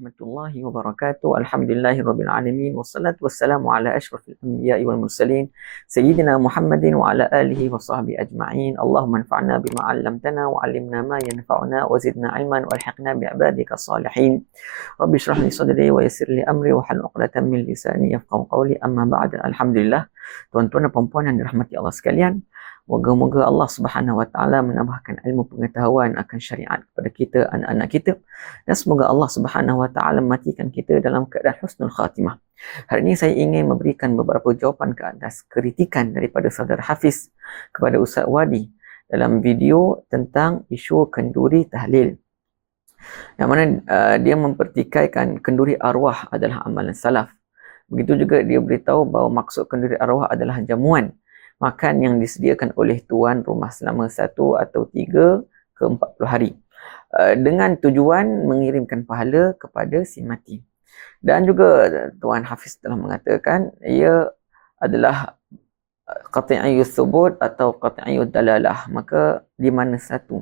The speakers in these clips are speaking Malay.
warahmatullahi wabarakatuh. Alhamdulillahirabbil alamin wassalatu wassalamu ala asyrafil anbiya'i wal mursalin sayyidina Muhammadin wa ala alihi wa sahbihi ajma'in. Allahumma anfa'na bima 'allamtana wa 'allimna ma yanfa'una wa zidna 'ilman walhiqna bi ibadika salihin. Rabbi shrah li sadri wa yassir li amri wa hlul 'uqdatam min lisani yafqahu qawli. Amma ba'd. Alhamdulillah, tuan-tuan dan puan-puan yang dirahmati Allah sekalian, moga-moga Allah Subhanahu Wa Taala menambahkan ilmu pengetahuan akan syariat kepada kita, anak-anak kita, dan semoga Allah Subhanahu Wa Taala mematikan kita dalam keadaan husnul khatimah. Hari ini saya ingin memberikan beberapa jawapan ke atas kritikan daripada saudara Hafiz kepada Ustaz Wadi dalam video tentang isu kenduri tahlil. Yang mana dia mempertikaikan kenduri arwah adalah amalan salaf. Begitu juga dia beritahu bahawa maksud kenduri arwah adalah jamuan makan yang disediakan oleh tuan rumah selama 1 atau 3 ke 40 hari dengan tujuan mengirimkan pahala kepada si mati. Dan juga Tuan Hafiz telah mengatakan ia adalah qati'iyut thubut atau qati'iyut dalalah. Maka di mana satu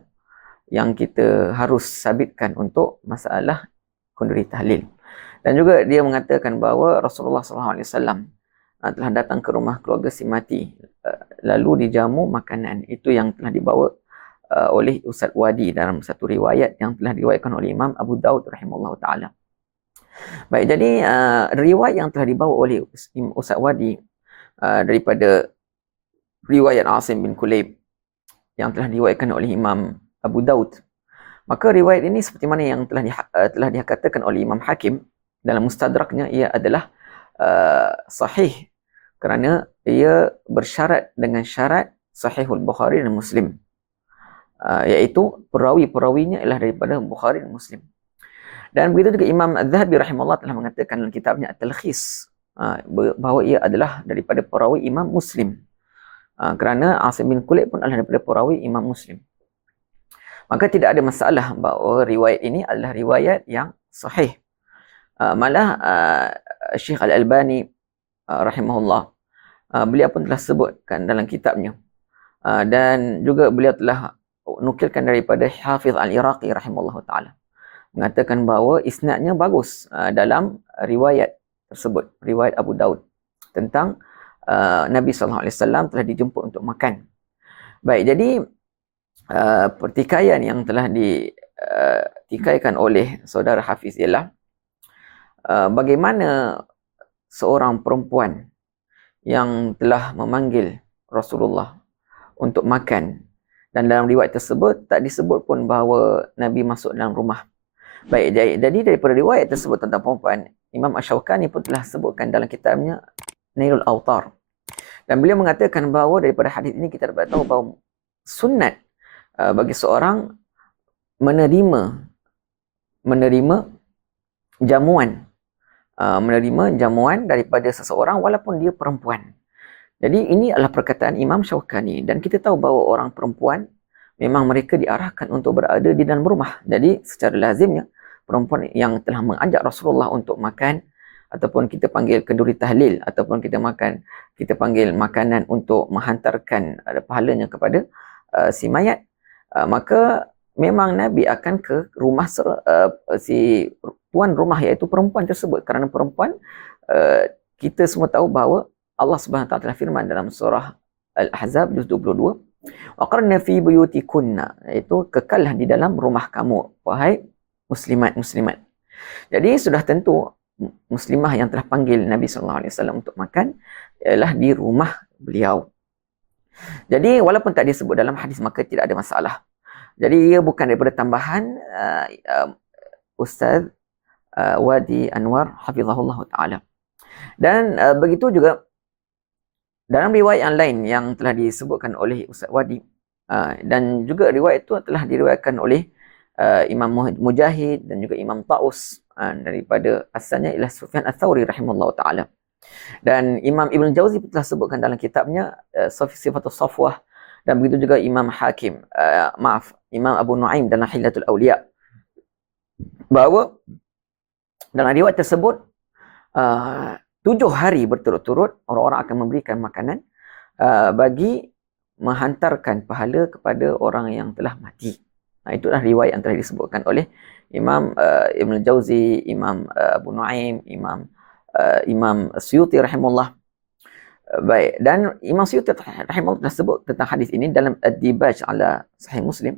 yang kita harus sabitkan untuk masalah kenduri tahlil. Dan juga dia mengatakan bahawa Rasulullah SAW telah datang ke rumah keluarga si mati, lalu dijamu makanan. Itu yang telah dibawa oleh Ustaz Wadi dalam satu riwayat yang telah diriwayatkan oleh Imam Abu Daud rahimahullah ta'ala. Baik, jadi riwayat yang telah dibawa oleh Ustaz Wadi daripada riwayat Asim bin Kulayb yang telah diriwayatkan oleh Imam Abu Daud. Maka riwayat ini seperti mana yang telah dikatakan oleh Imam Hakim dalam Mustadraknya, ia adalah sahih kerana ia bersyarat dengan syarat Sahihul Bukhari dan Muslim, iaitu perawi-perawinya ialah daripada Bukhari dan Muslim. Dan begitu juga Imam Az-Zahabi rahimahullah telah mengatakan dalam kitabnya At-Talkhis bahawa ia adalah daripada perawi Imam Muslim, kerana Asim bin Kulayb pun adalah daripada perawi Imam Muslim. Maka tidak ada masalah bahawa riwayat ini adalah riwayat yang sahih. Malah Syekh Al-Albani rahimahullah, beliau pun telah sebutkan dalam kitabnya, dan juga beliau telah nukilkan daripada Hafiz Al-Iraqi rahimahullah ta'ala, mengatakan bahawa isnadnya bagus dalam riwayat tersebut, riwayat Abu Daud tentang Nabi SAW telah dijemput untuk makan. Baik, jadi pertikaian yang telah ditikaikan oleh saudara Hafiz ialah bagaimana seorang perempuan yang telah memanggil Rasulullah untuk makan, dan dalam riwayat tersebut tak disebut pun bahawa Nabi masuk dalam rumah. Baik, jadi daripada riwayat tersebut tentang perempuan, Imam Ash-Shawqani pun telah sebutkan dalam kitabnya Nailul Awtar, dan beliau mengatakan bahawa daripada hadis ini kita dapat tahu bahawa sunat bagi seorang menerima jamuan daripada seseorang walaupun dia perempuan. Jadi ini adalah perkataan Imam Syawqani, dan kita tahu bahawa orang perempuan memang mereka diarahkan untuk berada di dalam rumah. Jadi secara lazimnya perempuan yang telah mengajak Rasulullah untuk makan, ataupun kita panggil kenduri tahlil, ataupun kita panggil makanan untuk menghantarkan pahalanya kepada si mayat, maka memang Nabi akan ke rumah si tuan rumah, iaitu perempuan tersebut. Kerana perempuan, kita semua tahu bahawa Allah Subhanahu Wa Taala telah firman dalam surah Al-Ahzab juz 22, waqarna fi buyutikunna, iaitu kekallah di dalam rumah kamu wahai muslimat. Jadi sudah tentu muslimah yang telah panggil Nabi SAW untuk makan ialah di rumah beliau. Jadi walaupun tak disebut dalam hadis maka tidak ada masalah. Jadi ia bukan daripada tambahan Ustaz Wadi Anwar hafizahullah ta'ala. Dan begitu juga dalam riwayat yang lain yang telah disebutkan oleh Ustaz Wadi, dan juga riwayat itu telah diriwayatkan oleh Imam Mujahid dan juga Imam Taus, daripada asalnya ialah Sufyan Ats-Tsauri rahimahullah ta'ala. Dan Imam Ibn Jauzi telah sebutkan dalam kitabnya Sifatus Safwah, dan begitu juga Imam Hakim, Imam Abu Nuaim dalam Hilatul Awliya, bahawa dalam riwayat tersebut 7 hari berturut-turut orang-orang akan memberikan makanan bagi menghantarkan pahala kepada orang yang telah mati. Itulah riwayat yang telah disebutkan oleh Imam Ibn Jauzi, Imam Abu Nuaim, Imam Suyuti rahimahullah. Baik, dan Imam Suyuti rahimahullah telah sebut tentang hadis ini dalam Ad-Dibaj ala Sahih Muslim,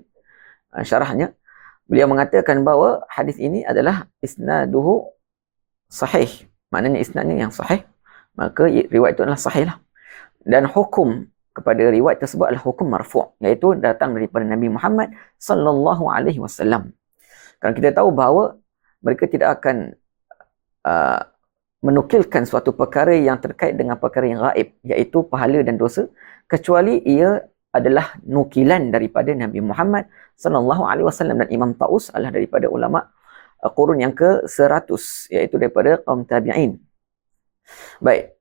syarahnya. Beliau mengatakan bahawa hadis ini adalah isnaduhu sahih. Maknanya isnadnya yang sahih, maka riwayat itu adalah sahih lah. Dan hukum kepada riwayat tersebut adalah hukum marfu', iaitu datang daripada Nabi Muhammad sallallahu alaihi wasallam. Kerana kita tahu bahawa mereka tidak akan menukilkan suatu perkara yang terkait dengan perkara yang gaib, iaitu pahala dan dosa, kecuali ia adalah nukilan daripada Nabi Muhammad sallallahu alaihi wasallam. Dan Imam Taus adalah daripada ulama qurun yang ke-100, iaitu daripada kaum tabi'in. Baik.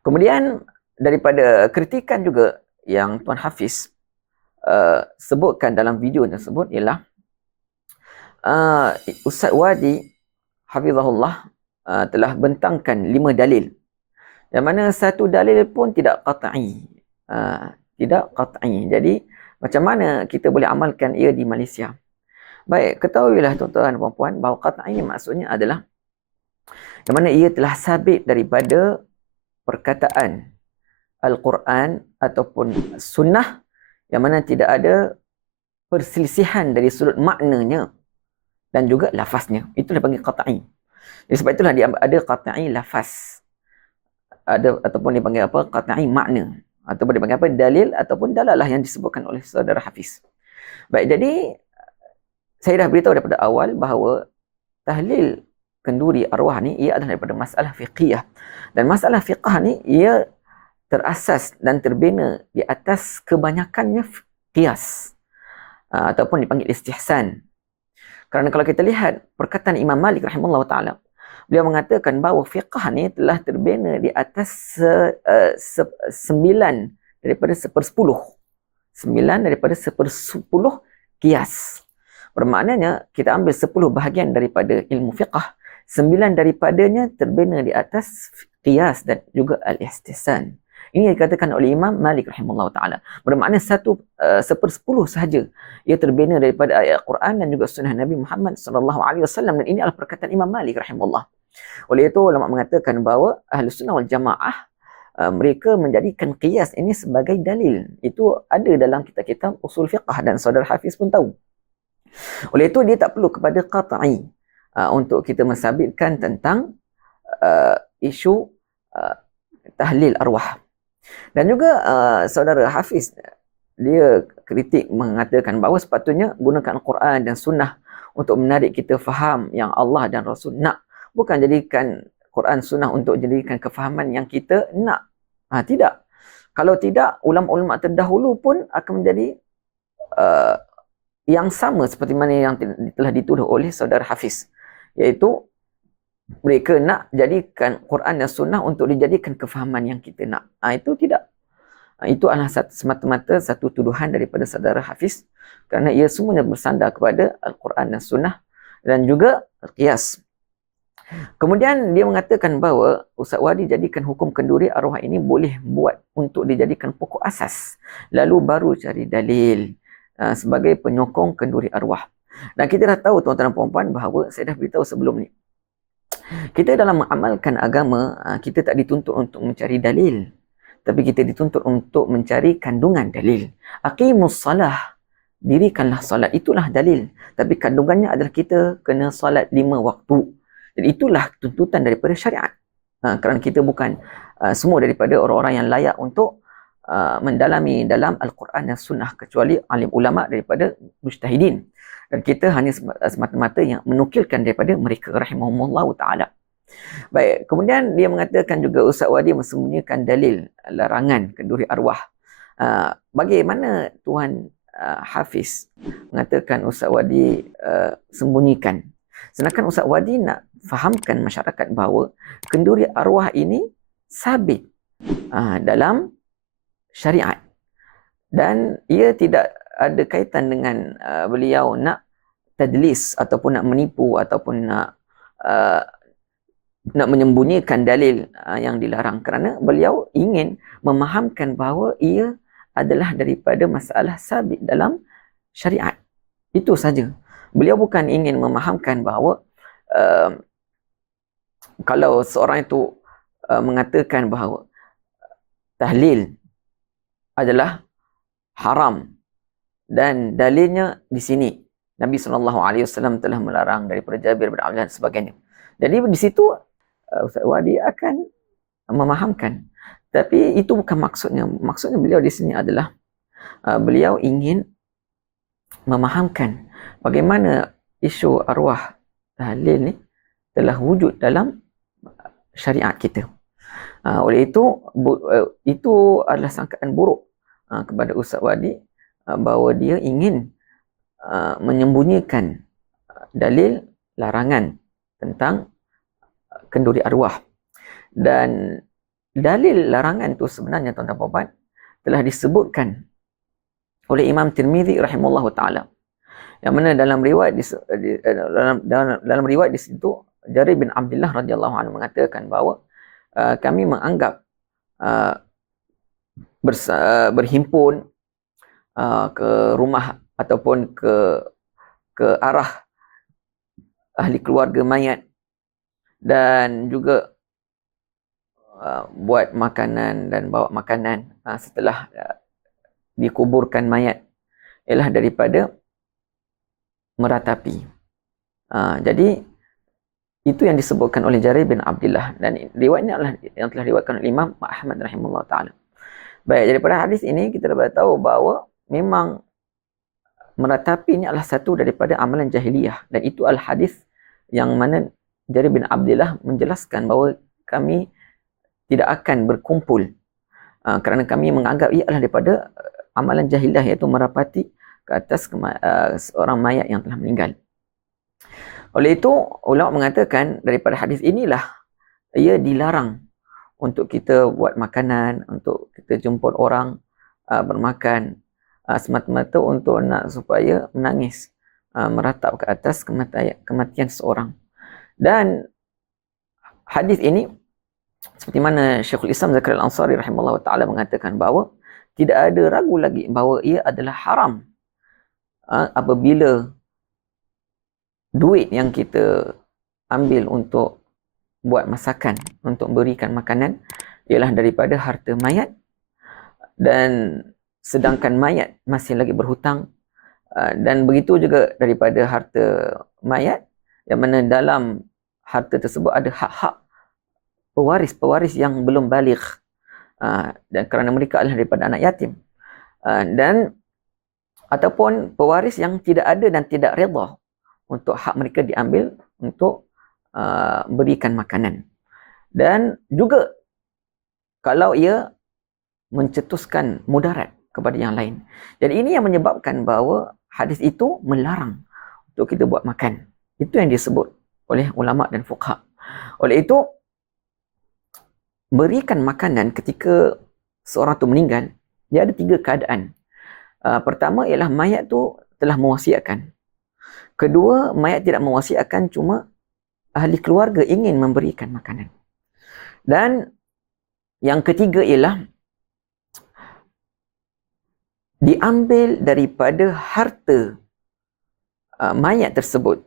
Kemudian daripada kritikan juga yang Tuan Hafiz sebutkan dalam video tersebut ialah Ustaz Wadi hafizahullah telah bentangkan 5 dalil, yang mana satu dalil pun tidak qat'i. Tidak qat'i. Jadi macam mana kita boleh amalkan ia di Malaysia? Baik, ketahuilah tuan-tuan dan puan-puan bahawa qat'i maksudnya adalah yang mana ia telah sabit daripada perkataan Al-Quran ataupun sunnah, yang mana tidak ada perselisihan dari sudut maknanya dan juga lafaznya. Itulah dipanggil qat'i. Jadi sebab itulah dia ada qat'i lafaz, ada ataupun dipanggil apa, qat'i makna, ataupun dipanggil apa, dalil ataupun dalalah yang disebutkan oleh saudara Hafiz. Baik, jadi saya dah beritahu daripada awal bahawa tahlil kenduri arwah ni ia adalah daripada masalah fiqhiyah, dan masalah fiqh ni ia terasas dan terbina di atas kebanyakannya qiyas ataupun dipanggil istihsan. Kerana kalau kita lihat perkataan Imam Malik rahimahullah ta'ala, beliau mengatakan bahawa fiqh ni telah terbina di atas 9 daripada 10. 9 daripada 10 qiyas. Bermaknanya kita ambil 10 bahagian daripada ilmu fiqh, 9 daripadanya terbina di atas qiyas dan juga al-istihsan. Ini dikatakan oleh Imam Malik rahimahullah ta'ala. Bermakna 1/10 sahaja ia terbina daripada ayat Quran dan juga sunnah Nabi Muhammad sallallahu alaihi wasallam, dan ini adalah perkataan Imam Malik rahimahullah. Oleh itu ulama mengatakan bahawa Ahlus Sunnah wal Jamaah mereka menjadikan qiyas ini sebagai dalil. Itu ada dalam kitab-kitab usul fiqh dan saudara Hafiz pun tahu. Oleh itu dia tak perlu kepada qat'i untuk kita mensabitkan tentang isu tahlil arwah. Dan juga saudara Hafiz dia kritik mengatakan bahawa sepatutnya gunakan Al-Quran dan Sunnah untuk menarik kita faham yang Allah dan Rasul nak. Bukan jadikan Quran Sunnah untuk jadikan kefahaman yang kita nak. Tidak. Kalau tidak, ulama-ulama terdahulu pun akan menjadi yang sama seperti mana yang telah dituduh oleh saudara Hafiz. Iaitu mereka nak jadikan Quran dan Sunnah untuk dijadikan kefahaman yang kita nak. Itu tidak. Itu adalah semata-mata satu tuduhan daripada saudara Hafiz, kerana ia semuanya bersandar kepada Al-Quran dan Sunnah dan juga Qiyas. Kemudian dia mengatakan bahawa Ustaz Wadi jadikan hukum kenduri arwah ini boleh buat untuk dijadikan pokok asas, lalu baru cari dalil sebagai penyokong kenduri arwah. Dan kita dah tahu tuan-tuan dan puan-puan bahawa saya dah beritahu sebelum ni, kita dalam mengamalkan agama, kita tak dituntut untuk mencari dalil, tapi kita dituntut untuk mencari kandungan dalil. Aqimus salah, dirikanlah salat, itulah dalil. Tapi kandungannya adalah kita kena salat 5 waktu. Jadi itulah tuntutan daripada syariat. Kerana kita bukan semua daripada orang-orang yang layak untuk mendalami dalam Al-Quran dan Sunnah, kecuali alim ulama daripada mujtahidin. Dan kita hanya semata-mata yang menukilkan daripada mereka rahimahumullah ta'ala. Baik, kemudian dia mengatakan juga Ustaz Wadi mensembunyikan dalil larangan kenduri arwah. Bagaimana Tuan Hafiz mengatakan Ustaz Wadi sembunyikan? Sedangkan Ustaz Wadi nak fahamkan masyarakat bahawa kenduri arwah ini sabit dalam syariat. Dan ia tidak ada kaitan dengan beliau nak tadlis ataupun nak menipu ataupun nak menyembunyikan dalil yang dilarang, kerana beliau ingin memahamkan bahawa ia adalah daripada masalah sabit dalam syariat. Itu saja. beliau bukan ingin memahamkan bahawa kalau seorang itu mengatakan bahawa tahlil adalah haram dan dalilnya di sini Nabi SAW telah melarang daripada Jabir bin Abdullah dan sebagainya. Jadi di situ Ustaz Wadi akan memahamkan. Tapi itu bukan maksudnya. Maksudnya beliau di sini adalah beliau ingin memahamkan bagaimana isu arwah tahlil ni telah wujud dalam syariat kita. Oleh itu adalah sangkaan buruk kepada Ustaz Wadi bahawa dia ingin menyembunyikan dalil larangan tentang kenduri arwah. Dan dalil larangan itu sebenarnya tuan-tuan dan puan telah disebutkan oleh Imam Tirmizi rahimahullah taala. Yang mana dalam riwayat dalam riwayat di situ Jarir bin Abdullah radhiyallahu anhu mengatakan bahawa kami menganggap berhimpun ke rumah ataupun ke arah ahli keluarga mayat dan juga buat makanan dan bawa makanan setelah dikuburkan mayat ialah daripada meratapi. Jadi itu yang disebutkan oleh Jarir bin Abdullah dan riwayatnya adalah yang telah diriwayatkan oleh Imam Ahmad rahimahullah taala. Baik, daripada hadis ini kita dapat tahu bahawa memang meratapi ini adalah satu daripada amalan jahiliyah dan itu adalah hadis yang mana Jarir bin Abdullah menjelaskan bahawa kami tidak akan berkumpul kerana kami menganggap ia adalah daripada amalan jahiliyah, iaitu merapati ke atas seorang mayat yang telah meninggal. Oleh itu ulama mengatakan daripada hadis inilah ia dilarang untuk kita buat makanan, untuk kita jemput orang bermakan semata-mata untuk nak supaya menangis meratap ke atas kematian seseorang. Dan hadis ini seperti mana Syekhul Islam Zakaria Al-Ansari rahimahullah ta'ala mengatakan bahawa tidak ada ragu lagi bahawa ia adalah haram apabila duit yang kita ambil untuk buat masakan, untuk berikan makanan ialah daripada harta mayat, dan sedangkan mayat masih lagi berhutang, dan begitu juga daripada harta mayat yang mana dalam harta tersebut ada hak-hak pewaris yang belum baligh, dan kerana mereka adalah daripada anak yatim, dan ataupun pewaris yang tidak ada dan tidak redha untuk hak mereka diambil untuk berikan makanan. Dan juga kalau ia mencetuskan mudarat kepada yang lain. Jadi ini yang menyebabkan bahawa hadis itu melarang untuk kita buat makan. Itu yang disebut oleh ulama dan fuqaha. Oleh itu berikan makanan ketika seorang tu meninggal, dia ada 3 keadaan. Pertama ialah mayat tu telah mewasiatkan. Kedua, mayat tidak mewasiatkan, cuma ahli keluarga ingin memberikan makanan. Dan yang ketiga ialah diambil daripada harta mayat tersebut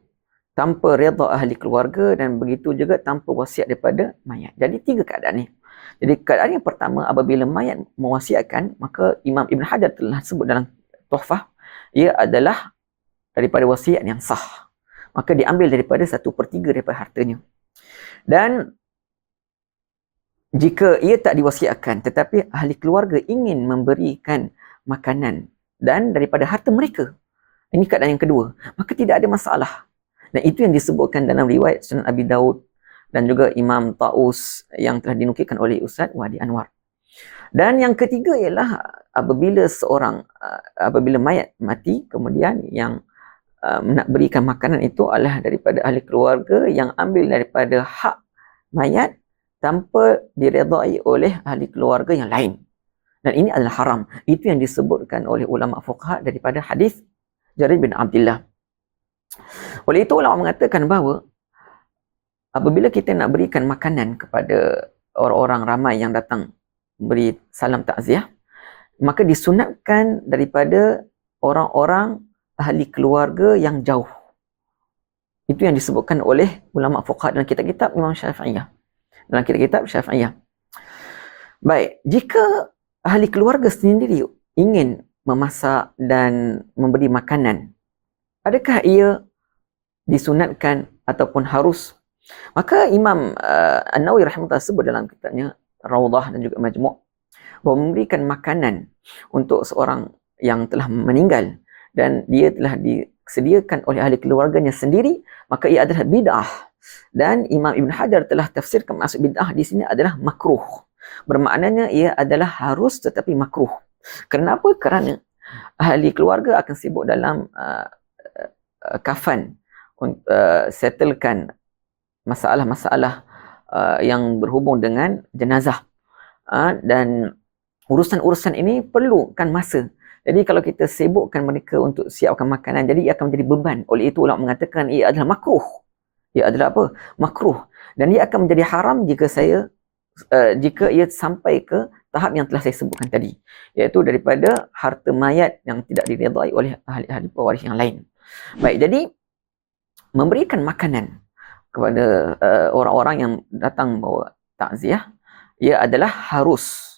tanpa redha ahli keluarga dan begitu juga tanpa wasiat daripada mayat. Jadi 3 keadaan ni. Jadi keadaan yang pertama, apabila mayat mewasiatkan, maka Imam Ibn Hajar telah sebut dalam Tuhfah, ia adalah daripada wasiat yang sah. Maka diambil daripada 1/3 daripada hartanya. Dan jika ia tak diwasiatkan tetapi ahli keluarga ingin memberikan makanan dan daripada harta mereka, ini keadaan yang kedua, maka tidak ada masalah. Dan itu yang disebutkan dalam riwayat Sunan Abi Daud dan juga Imam Taus yang telah dinukilkan oleh Ustaz Wadi Anwar. Dan yang ketiga ialah apabila mayat mati, kemudian yang nak berikan makanan itu adalah daripada ahli keluarga yang ambil daripada hak mayat tanpa diredai oleh ahli keluarga yang lain. Dan ini adalah haram. Itu yang disebutkan oleh ulama fuqaha daripada hadis Jarir bin Abdullah. Oleh itu ulama mengatakan bahawa apabila kita nak berikan makanan kepada orang-orang ramai yang datang beri salam takziah, maka disunatkan daripada orang-orang ahli keluarga yang jauh. Itu yang disebutkan oleh ulama fuqaha dalam kitab-kitab Imam Syafi'iyah. Dalam kitab-kitab Syafi'iyah. Baik, jika ahli keluarga sendiri ingin memasak dan memberi makanan, adakah ia disunatkan ataupun harus? Maka Imam An-Nawawi rahimahullah sebut dalam kitabnya Rawdah dan juga Majmu' bahawa memberikan makanan untuk seorang yang telah meninggal dan dia telah disediakan oleh ahli keluarganya sendiri, maka ia adalah bid'ah. Dan Imam Ibn Hajar telah tafsirkan maksud bid'ah di sini adalah makruh. Bermaknanya ia adalah harus tetapi makruh. Kenapa? Kerana ahli keluarga akan sibuk dalam kafan, settlekan masalah-masalah yang berhubung dengan jenazah. Dan urusan-urusan ini perlukan masa. Jadi kalau kita sibukkan mereka untuk siapkan makanan, jadi ia akan menjadi beban. Oleh itu ulama mengatakan ia adalah makruh. Ia adalah apa? Makruh. Dan ia akan menjadi haram jika ia sampai ke tahap yang telah saya sebutkan tadi, iaitu daripada harta mayat yang tidak diredai oleh ahli-ahli pewaris yang lain. Baik, jadi memberikan makanan kepada orang-orang yang datang bawa takziah, ia adalah harus.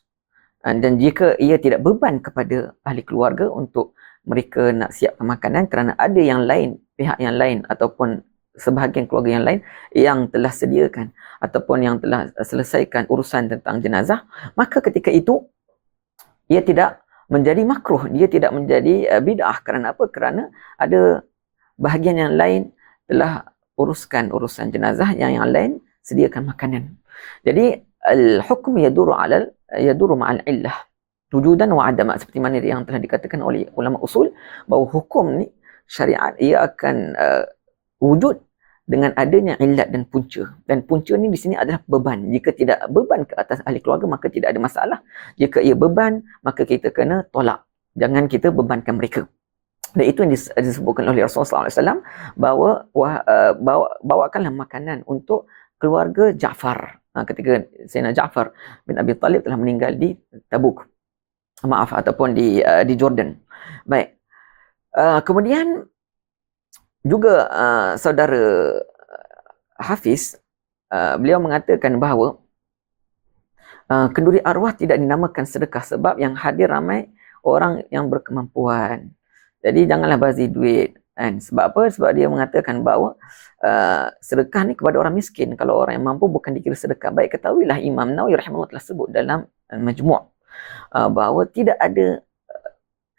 Dan jika ia tidak beban kepada ahli keluarga untuk mereka nak siapkan makanan kerana ada yang lain, pihak yang lain ataupun sebahagian keluarga yang lain yang telah sediakan ataupun yang telah selesaikan urusan tentang jenazah, maka ketika itu ia tidak menjadi makruh, dia tidak menjadi bid'ah. Kerana apa? Kerana ada bahagian yang lain telah uruskan urusan jenazah, yang lain sediakan makanan. Jadi al-hukm yaduru ma'al illah wujudan wa adama, seperti mana yang telah dikatakan oleh ulama usul bahawa hukum ni, syariat, ia akan wujud dengan adanya illat dan punca. Dan punca ni di sini adalah beban. Jika tidak beban ke atas ahli keluarga, maka tidak ada masalah. Jika ia beban, maka kita kena tolak. Jangan kita bebankan mereka. Dan itu yang disebutkan oleh Rasulullah SAW bahawa bawakanlah makanan untuk keluarga Ja'far. Ketika Sayyidina Ja'far bin Abi Talib telah meninggal di Tabuk. Maaf, ataupun di Jordan. Baik. Kemudian juga saudara Hafiz, beliau mengatakan bahawa kenduri arwah tidak dinamakan sedekah sebab yang hadir ramai orang yang berkemampuan. Jadi janganlah bazir duit. Sebab apa? Sebab dia mengatakan bahawa sedekah ni kepada orang miskin. Kalau orang yang mampu bukan dikira sedekah. Baik, ketahuilah Imam Nawawi rahimahullah telah sebut dalam Majmu' bahawa tidak ada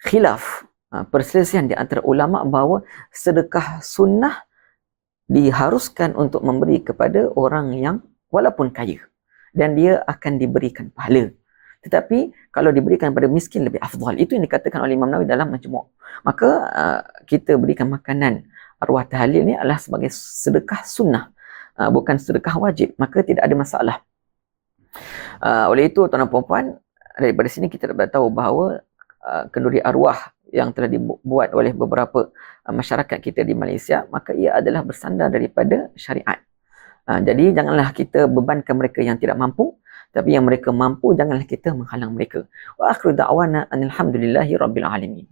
khilaf, perselisihan di antara ulama bahawa sedekah sunnah diharuskan untuk memberi kepada orang yang walaupun kaya dan dia akan diberikan pahala. Tetapi kalau diberikan kepada miskin lebih afdal. Itu yang dikatakan oleh Imam Nawawi dalam Majmu'. Maka kita berikan makanan arwah tahlil ni adalah sebagai sedekah sunnah, bukan sedekah wajib. Maka tidak ada masalah. Oleh itu tuan-tuan dan puan-puan, daripada sini kita dapat tahu bahawa kenduri arwah yang telah dibuat oleh beberapa masyarakat kita di Malaysia, maka ia adalah bersandar daripada syariat. Jadi janganlah kita bebankan mereka yang tidak mampu, tapi yang mereka mampu janganlah kita menghalang mereka. Wa akhiru da'wana alhamdulillahi rabbil alamin.